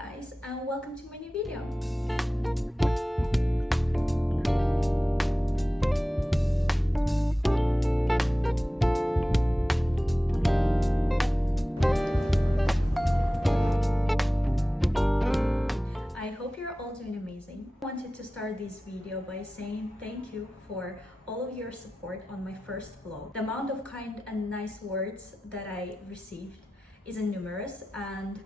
guys, and welcome to my new video. I hope you're all doing amazing. I wanted to start this video by saying thank you for all of your support on my first vlog. The amount of kind and nice words that I received is numerous, and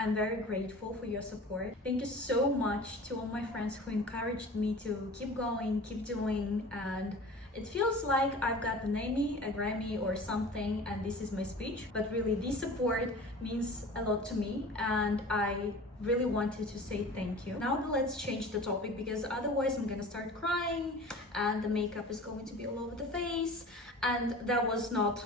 I'm very grateful for your support. Thank you so much to all my friends who encouraged me to keep going, keep doing, and it feels like I've got an Emmy, a Grammy or something, and this is my speech, but really this support means a lot to me, and I really wanted to say thank you. Now let's change the topic, because otherwise I'm gonna start crying and the makeup is going to be all over the face, and that was not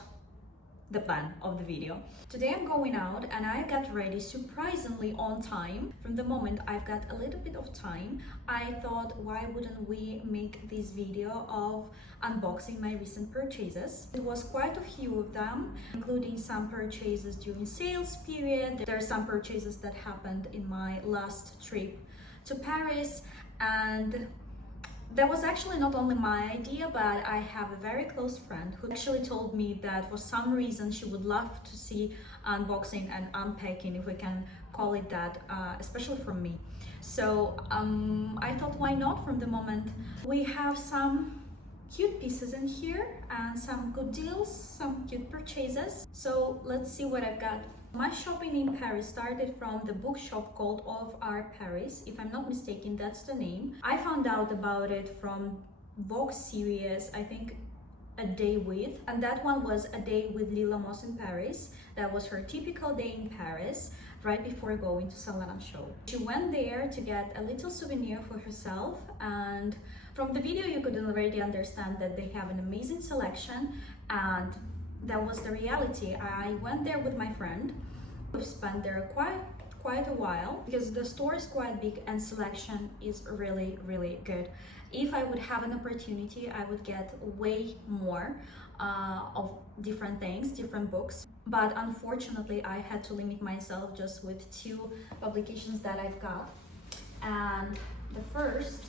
the plan of the video. Today I'm going out and I got ready surprisingly on time. From the moment I've got a little bit of time, I thought, why wouldn't we make this video of unboxing my recent purchases? It was quite a few of them, including some purchases during sales period. There are some purchases that happened in my last trip to Paris, and that was actually not only my idea, but I have a very close friend who actually told me that for some reason she would love to see unboxing and unpacking, if we can call it that, especially from me. So I thought, why not? From the moment we have some cute pieces in here and some good deals, some cute purchases. So let's see what I've got. My shopping in Paris started from the bookshop called Of Art Paris. If I'm not mistaken, that's the name. I found out about it from Vogue series, I think A Day With, and that one was A Day with Lila Moss in Paris. That was her typical day in Paris, right before going to Saint Laurent show. She went there to get a little souvenir for herself, and from the video you could already understand that they have an amazing selection, and that was the reality. I went there with my friend. We've spent there quite a while, because the store is quite big and selection is really good. If I would have an opportunity, I would get way more of different things, different books, but unfortunately I had to limit myself just with 2 publications that I've got. And the first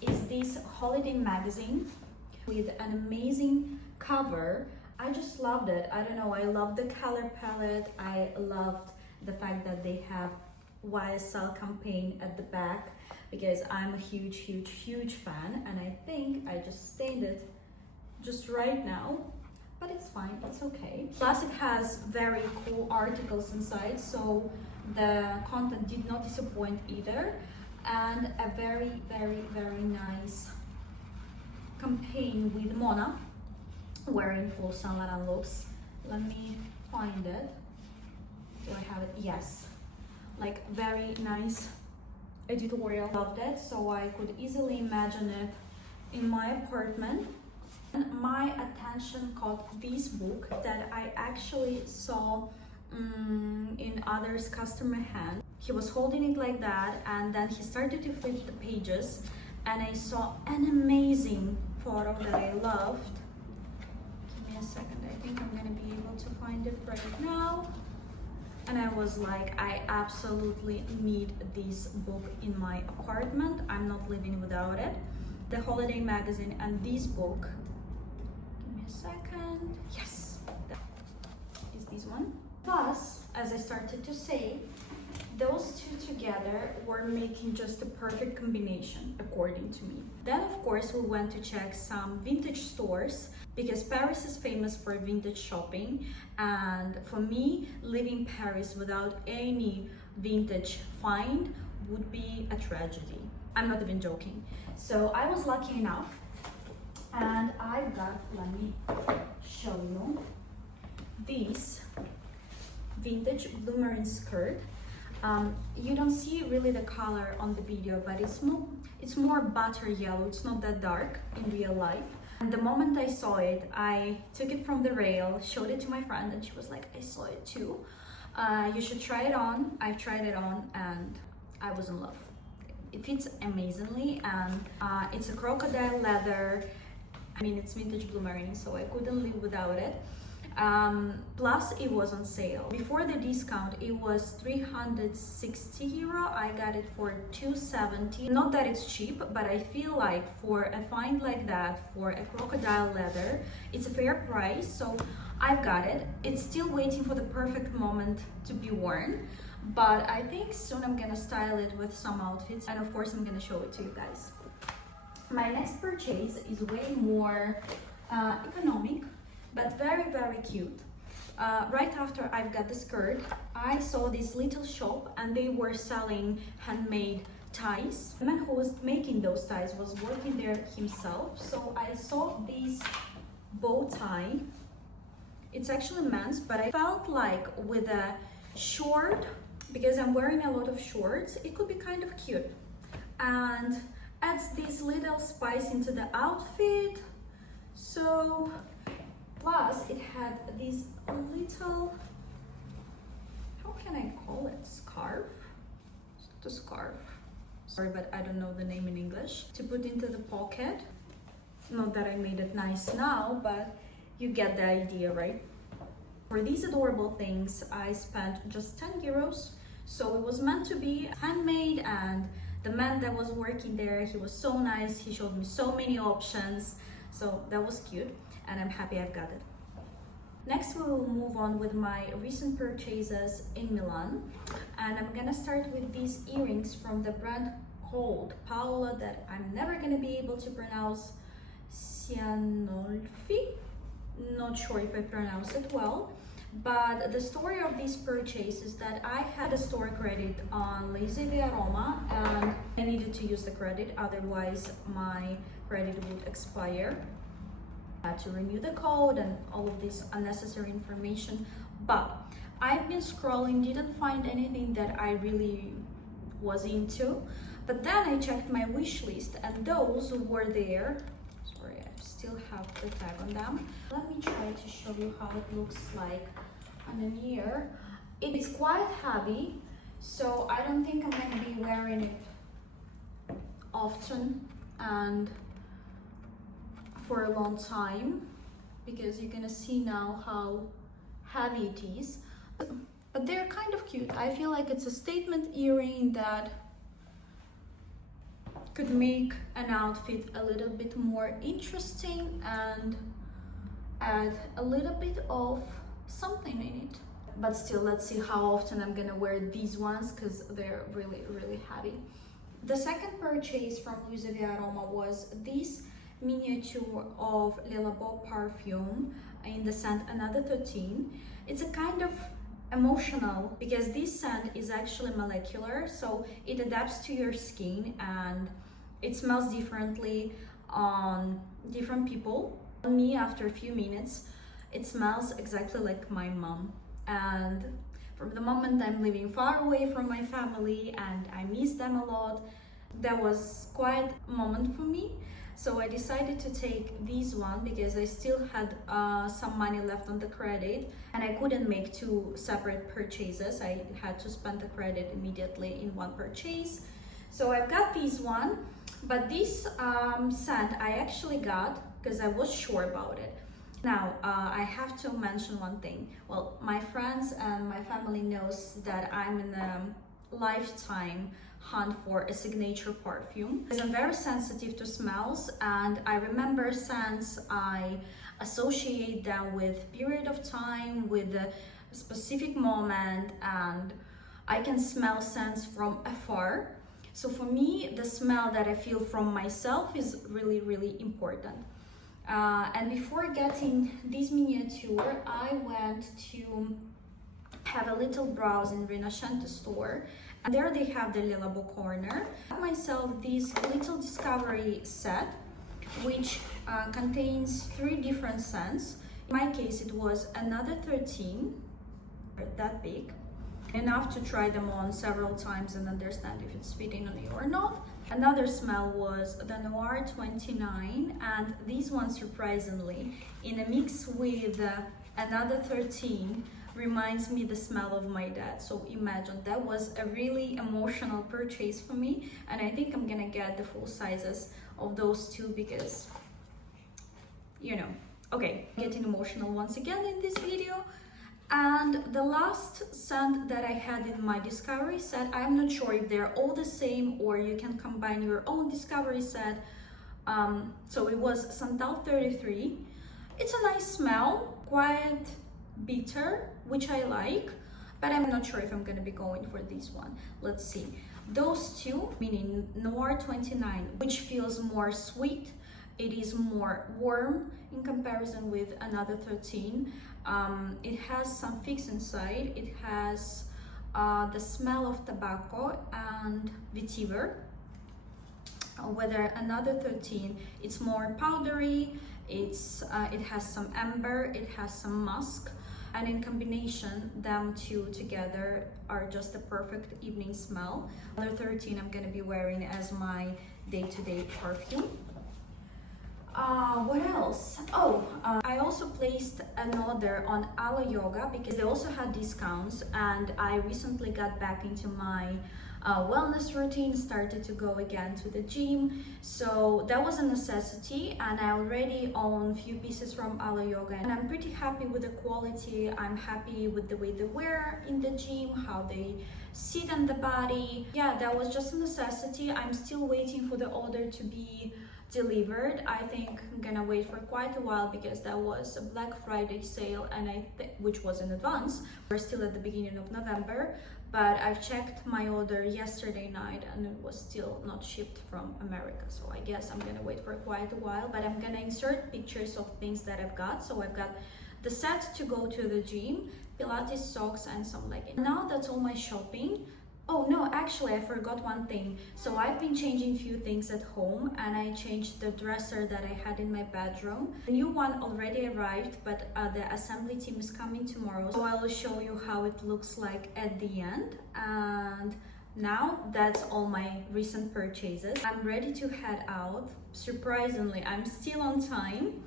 is this holiday magazine with an amazing cover. I just loved it. I don't know, I love the color palette. I loved the fact that they have YSL campaign at the back, because I'm a huge fan, and I think I just stained it just right now, but it's fine, it's okay. Plus it has very cool articles inside, so the content did not disappoint either, and a very nice campaign with Mona wearing full Saint Laurent looks. Let me find it. Do I have it? Yes. Like very nice editorial. Loved it, so I could easily imagine it in my apartment. And my attention caught this book that I actually saw in others customer hand. He was holding it like that, and then he started to flip the pages, and I saw an amazing photo that I loved. Give me a second, I think I'm gonna be able to find it right now. And I was like, I absolutely need this book in my apartment. I'm not living without it. The holiday magazine and this book. Give me a second. Yes, that is this one. Plus, as I started to say, those 2 together were making just a perfect combination, according to me. Then, of course, we went to check some vintage stores, because Paris is famous for vintage shopping, and for me, leaving Paris without any vintage find would be a tragedy. I'm not even joking. So I was lucky enough, and I got, let me show you, this vintage blue marine skirt. You don't see really the color on the video, but it's more butter yellow. It's not that dark in real life. And the moment I saw it, I took it from the rail, showed it to my friend, and she was like, I saw it too. You should try it on. I've tried it on and I was in love. It fits amazingly, and it's a crocodile leather. I mean, it's vintage blue marine, so I couldn't live without it. Plus it was on sale. Before the discount it was 360 euro. I got it for 270. Not that it's cheap, but I feel like for a find like that, for a crocodile leather, it's a fair price. So I've got it. It's still waiting for the perfect moment to be worn, but I think soon I'm gonna style it with some outfits, and of course I'm gonna show it to you guys. My next purchase is way more economic, but very, very cute. Right after I've got the skirt, I saw this little shop and they were selling handmade ties. The man who was making those ties was working there himself, so I saw this bow tie. It's actually men's, but I felt like with a short, because I'm wearing a lot of shorts, it could be kind of cute and adds this little spice into the outfit. So plus it had this little, how can I call it, scarf? It's not a scarf, sorry, but I don't know the name in English, to put into the pocket. Not that I made it nice now, but you get the idea, right? For these adorable things I spent just 10 euros. So it was meant to be handmade, and the man that was working there, he was so nice. He showed me so many options. So that was cute, and I'm happy I've got it. Next we will move on with my recent purchases in Milan, and I'm gonna start with these earrings from the brand called Paola that I'm never gonna be able to pronounce. Cianolfi, not sure if I pronounce it well, but the story of this purchase is that I had a store credit on LuisaviaRoma and I needed to use the credit, otherwise my credit would expire. I had to renew the code and all of this unnecessary information, but I've been scrolling, didn't find anything that I really was into, but then I checked my wish list and those were there. Sorry, I still have the tag on them. Let me try to show you how it looks like on an ear. It's quite heavy, so I don't think I'm going to be wearing it often and for a long time, because you're going to see now how heavy it is. But they're kind of cute. I feel like it's a statement earring that could make an outfit a little bit more interesting and add a little bit of something in it. But still, let's see how often I'm gonna wear these ones because they're really, really heavy. The second purchase from LuisaviaRoma was this miniature of Le Labo Perfume in the scent Another 13. It's a kind of emotional because this scent is actually molecular, so it adapts to your skin and it smells differently on different people. On me, after a few minutes, it smells exactly like my mom. And from the moment I'm living far away from my family and I miss them a lot, that was quite a moment for me. So I decided to take this one because I still had some money left on the credit and I couldn't make two separate purchases. I had to spend the credit immediately in one purchase. So I've got this one, but this scent I actually got because I was sure about it. Now, I have to mention one thing. Well, my friends and my family knows that I'm in a lifetime hunt for a signature perfume because I'm very sensitive to smells, and I remember scents, I associate them with period of time, with a specific moment, and I can smell scents from afar. So for me, the smell that I feel from myself is really, really important. And before getting this miniature, I went to have a little browse in Rinascente store, and there they have the Le Labo corner. I got myself this little discovery set, which contains 3 different scents. In my case, it was Another 13, that big, enough to try them on several times and understand if it's fitting on you or not. Another smell was the Noir 29, and this one, surprisingly, in a mix with Another 13, reminds me the smell of my dad. So imagine, that was a really emotional purchase for me, and I think I'm gonna get the full sizes of those two because, you know, Okay, getting emotional once again in this video. And the last scent that I had in my discovery set, I'm not sure if they're all the same or you can combine your own discovery set. So it was Santal 33. It's a nice smell, quite bitter, which I like, but I'm not sure if I'm gonna be going for this one. Let's see. Those two, meaning Noir 29, which feels more sweet. It is more warm in comparison with another 13. It has some figs inside. It has the smell of tobacco and vetiver. Whether another 13, it's more powdery. It has some amber. It has some musk, and in combination, them two together are just a perfect evening smell. Another 13, I'm gonna be wearing as my day-to-day perfume. What else? I also placed an order on Alo Yoga because they also had discounts, and I recently got back into my wellness routine, started to go again to the gym, so that was a necessity, and I already own a few pieces from Alo Yoga, and I'm pretty happy with the quality. I'm happy with the way they wear in the gym, how they sit on the body. Yeah, that was just a necessity. I'm still waiting for the order to be delivered. I think I'm gonna wait for quite a while because that was a Black Friday sale, and which was in advance. We're still at the beginning of November, but I've checked my order yesterday night and it was still not shipped from America, so I guess I'm gonna wait for quite a while. But I'm gonna insert pictures of things that I've got. So I've got the set to go to the gym, Pilates socks, and some leggings. Now that's all my shopping. Oh no, actually I forgot one thing. So I've been changing a few things at home, and I changed the dresser that I had in my bedroom. The new one already arrived, but the assembly team is coming tomorrow, so I will show you how it looks like at the end. And now that's all my recent purchases. I'm ready to head out. Surprisingly, I'm still on time,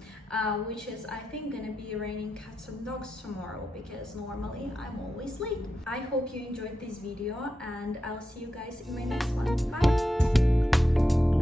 which is, I think, gonna be raining cats and dogs tomorrow because normally I'm always late. I hope you enjoyed this video, and I'll see you guys in my next one. Bye!